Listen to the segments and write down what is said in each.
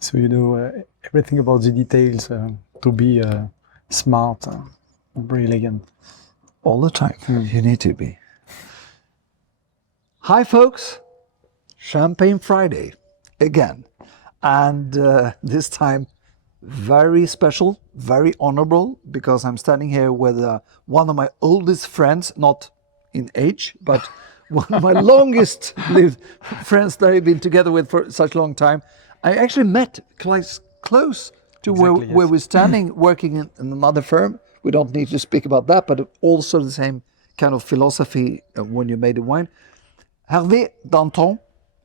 So you know everything about the details to be smart, very elegant. All the time. You need to be. Hi, folks. Champagne Friday again. And this time, very special, very honorable, because I'm standing here with one of my oldest friends, not in age, but one of my longest lived friends that I've been together with for such a long time. I actually met close to where we're standing, working in another firm. We don't need to speak about that, but also the same kind of philosophy when you made the wine. Hervé Danton,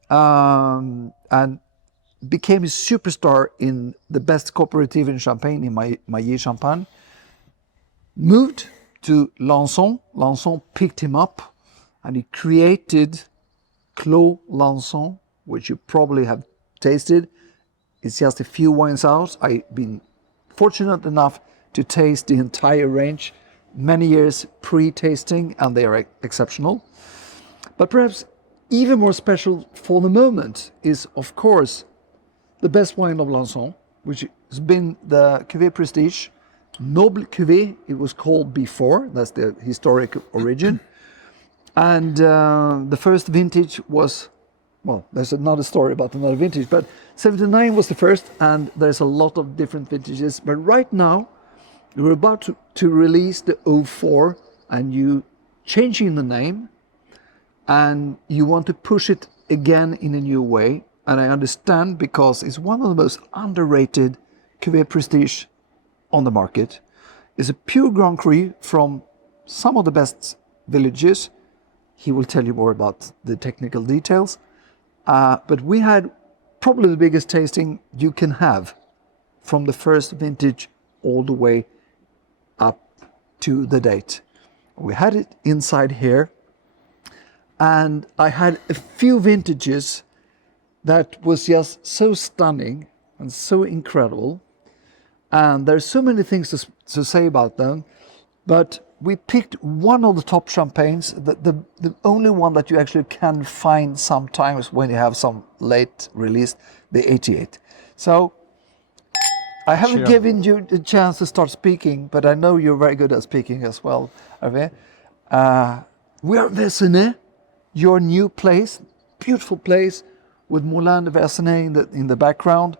and became a superstar in the best cooperative in Champagne, in Maillet Champagne. Moved to Lanson. Lanson picked him up, and he created Clos Lanson, which you probably have tasted. It's just a few wines out. I've been fortunate enough to taste the entire range, many years pre-tasting, and they are exceptional. But perhaps even more special for the moment is, of course, the best wine of Lanson, which has been the Cuvée Prestige, Noble Cuvée, it was called before, that's the historic origin. And the first vintage was, well, there's another story about another vintage, but 79 was the first, and there's a lot of different vintages. But right now, we're about to release the 04, and you changing the name, and you want to push it again in a new way. And I understand, because it's one of the most underrated Cuvée Prestige on the market. It's a pure Grand Cru from some of the best villages. He will tell you more about the technical details. But we had probably the biggest tasting you can have from the first vintage all the way up to the date. We had it inside here, and I had a few vintages that was just so stunning and so incredible. And there's so many things to say about them, but we picked one of the top champagnes, the only one that you actually can find sometimes when you have some late release, the 88. So I haven't given you the chance to start speaking, but I know you're very good at speaking as well, Hervé. We are Verzenay, your new place, beautiful place with Moulin de Verzenay in the background,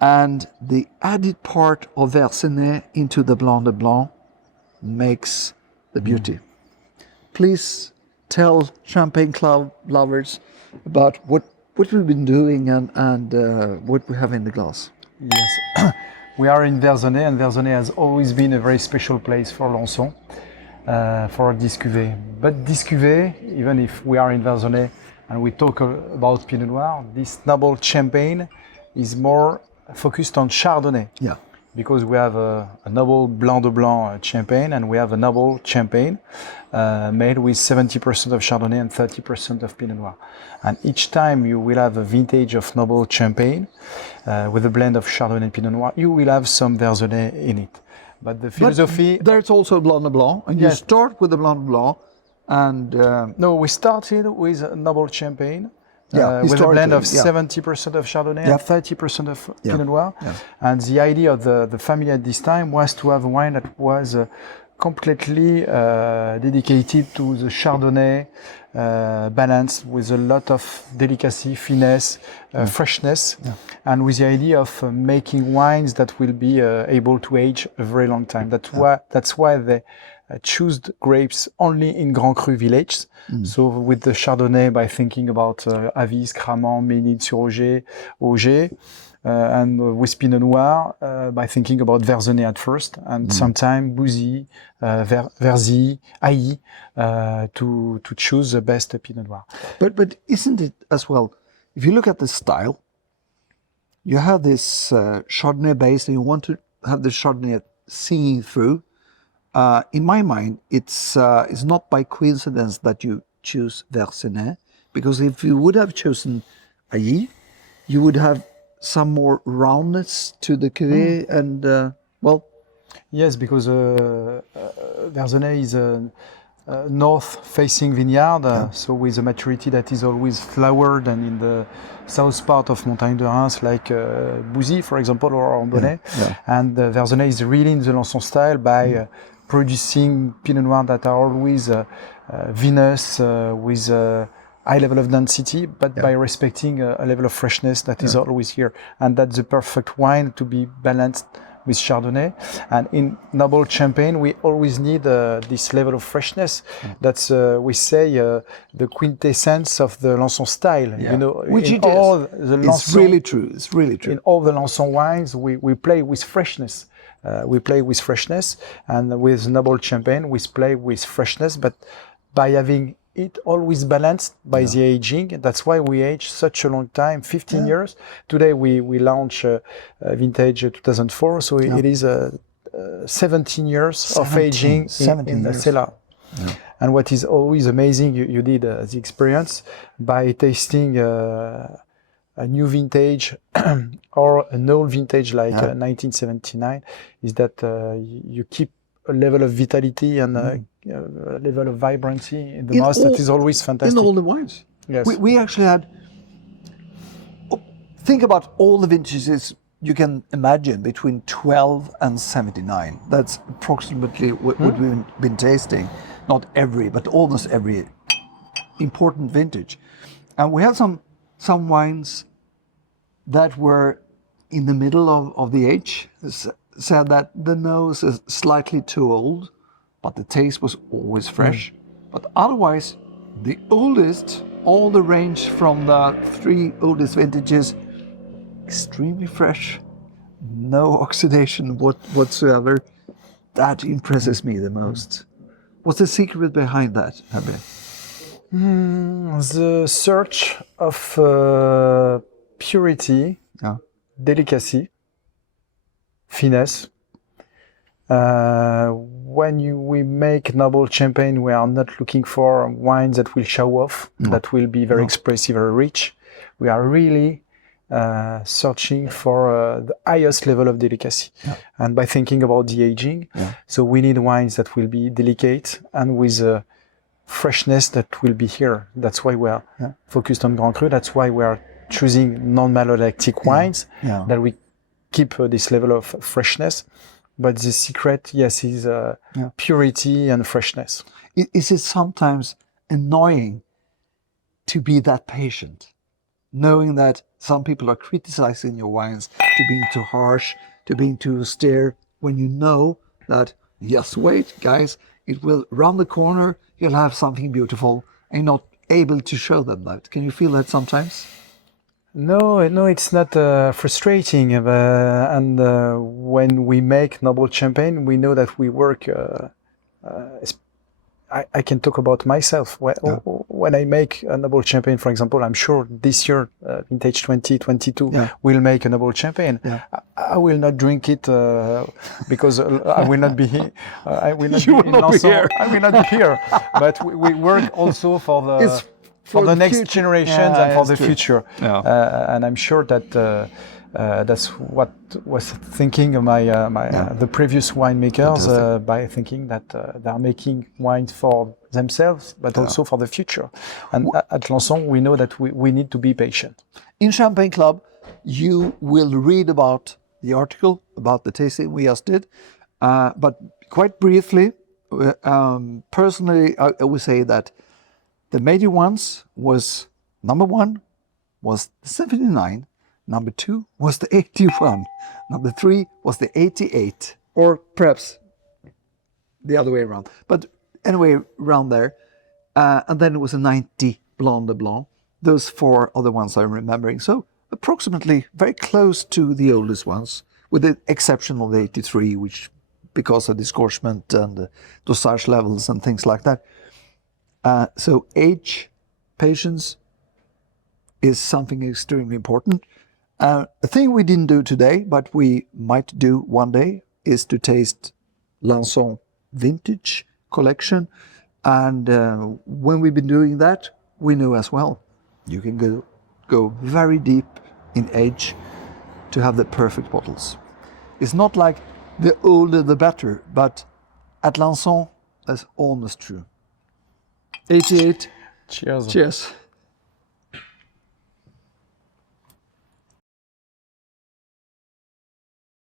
and the added part of Verzenay into the Blanc de Blanc makes the beauty. Please tell Champagne Club lovers about what we've been doing and what we have in the glass. Yes, we are in Verzenay, and Verzenay has always been a very special place for Lanson, for this cuvée. But this cuvée, even if we are in Verzenay and we talk about Pinot Noir, this noble champagne is more focused on Chardonnay. Yeah. Because we have a noble Blanc de Blanc champagne, and we have a noble champagne made with 70% of Chardonnay and 30% of Pinot Noir. And each time you will have a vintage of noble champagne with a blend of Chardonnay and Pinot Noir, you will have some Verzenay in it. But the philosophy... But there's also Blanc de Blanc, and you start with the Blanc de Blanc, and... No, we started with a noble champagne. With a blend of 70% of Chardonnay and 30% of Pinot Noir. Yeah. And the idea of the family at this time was to have a wine that was completely dedicated to the Chardonnay, balanced with a lot of delicacy, finesse, freshness, and with the idea of making wines that will be able to age a very long time. That's why they choose grapes only in Grand Cru villages. So with the Chardonnay, by thinking about Avis, Cramant, Ménil-sur-Oger, Auger, and with Pinot Noir, by thinking about Verzenay at first, and sometime Bouzy, Verzy, Ailly, to choose the best Pinot Noir. But isn't it as well, if you look at the style, you have this Chardonnay base, and you want to have the Chardonnay singing through. In my mind, it's not by coincidence that you choose Verzenay, because if you would have chosen Ailly, you would have some more roundness to the cuvée, and well. Yes, because Verzenay is north-facing vineyard, so with a maturity that is always flowered, and in the south part of Montagne de Reims, like Bouzy, for example, or Ambonnet. And Verzenay is really in the Lanson style by producing Pinot Noir that are always vinous, with high level of density, but by respecting a level of freshness that is always here. And that's the perfect wine to be balanced with Chardonnay. And in noble champagne, we always need this level of freshness. That's, we say, the quintessence of the Lanson style. You know, which it is. It's really true. It's really true. In all the Lanson wines, we play with freshness. And with noble champagne, we play with freshness, but by having it always balanced by the aging. That's why we age such a long time, 15 years. Today we launch vintage 2004, so it is 17 years of aging in the cellar. And what is always amazing, you did the experience by tasting a new vintage or an old vintage like 1979, is that you keep a level of vitality and a level of vibrancy in the mouth that is always fantastic. In all the wines. Yes. We actually had, think about all the vintages you can imagine between 12 and 79. That's approximately what we've been tasting. Not every, but almost every important vintage. And we had some wines that were in the middle of the age, said that the nose is slightly too old, but the taste was always fresh. But otherwise, the oldest, all the range from the 3 oldest vintages, extremely fresh, no oxidation whatsoever. That impresses me the most. What's the secret behind that, Hervé? The search of purity, delicacy, finesse. When we make noble champagne, we are not looking for wines that will show off, that will be very expressive or rich. We are really searching for the highest level of delicacy. And by thinking about the aging, so we need wines that will be delicate and with a freshness that will be here. That's why we are focused on Grand Cru. That's why we are choosing non-malolactic wines, that we keep this level of freshness. But the secret, yes, is purity and freshness. Is it sometimes annoying to be that patient, knowing that some people are criticizing your wines to being too harsh, to being too austere, when you know that, yes, wait, guys, it will round the corner, you'll have something beautiful, and you're not able to show them that. Can you feel that sometimes? No, it's not frustrating. And when we make noble champagne, we know that we work. I can talk about myself. When I make a noble champagne, for example, I'm sure this year, vintage 2022, will make a noble champagne. I will not drink it because I will not be here. I will not be in Lanson. I will not be here. But we work also for the next generations and for the future. And I'm sure that that's what was thinking of the previous winemakers by thinking that they are making wines for themselves, but also for the future. And at Lanson, we know that we need to be patient. In Champagne Club, you will read about the article, about the tasting we just did, but quite briefly, personally, I would say that the major ones was, number 1 was the 79, number 2 was the 81, number 3 was the 88, or perhaps the other way around. But anyway, around there. And then it was a 90 Blanc de Blanc. Those 4 are the ones I'm remembering. So approximately very close to the oldest ones, with the exception of the 83, which because of disgorgement and dosage levels and things like that. So age, patience is something extremely important. A thing we didn't do today, but we might do one day, is to taste Lanson Vintage Collection. And when we've been doing that, we know as well, you can go very deep in age to have the perfect bottles. It's not like the older the better, but at Lanson, that's almost true. 88. Cheers. Cheers.